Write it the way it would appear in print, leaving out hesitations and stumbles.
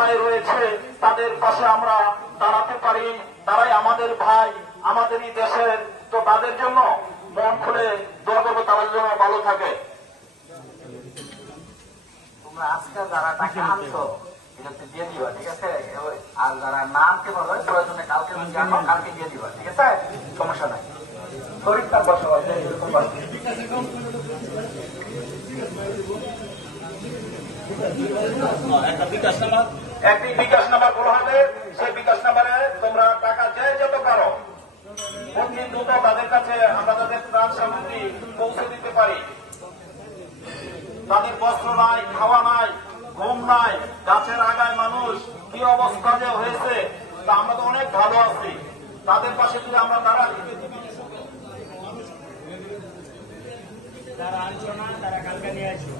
অসহায় রয়েছে তাদের পাশে আমরা দাঁড়াতে পারি। তারাই আমাদের ভাই, আমাদেরই দেশের। তো তাদের জন্য মন খুলে দোয়া করবো, তাদের জন্য ভালো থাকে। তোমরা আজকে যারা টাকা আনছো এটা দিয়ে দিবা, ঠিক আছে? আর যারা না আনতে পারবে প্রয়োজনে কালকে জানো, কালকে দিয়ে দিবা, ঠিক আছে? সমস্যা নাই। শরীরটা বসে একটি বিকাশ নাম্বার বলা হবে, সেই বিকাশ নাম্বারে তোমরা টাকা যে যত পারো অতি দ্রুত তাদের কাছে আমরা তাদের ত্রাণ সামগ্রী পৌঁছে দিতে পারি। তাদের বস্ত্র নাই, খাওয়া নাই, ঘুম নাই, গাছের আগায় মানুষ কি অবস্থা যে হয়েছে, তা আমরা তো অনেক ভালো আছি। তাদের পাশে যদি আমরা দাঁড়াই, তারা আনছো না, তারা কালকে নিয়ে আসবে।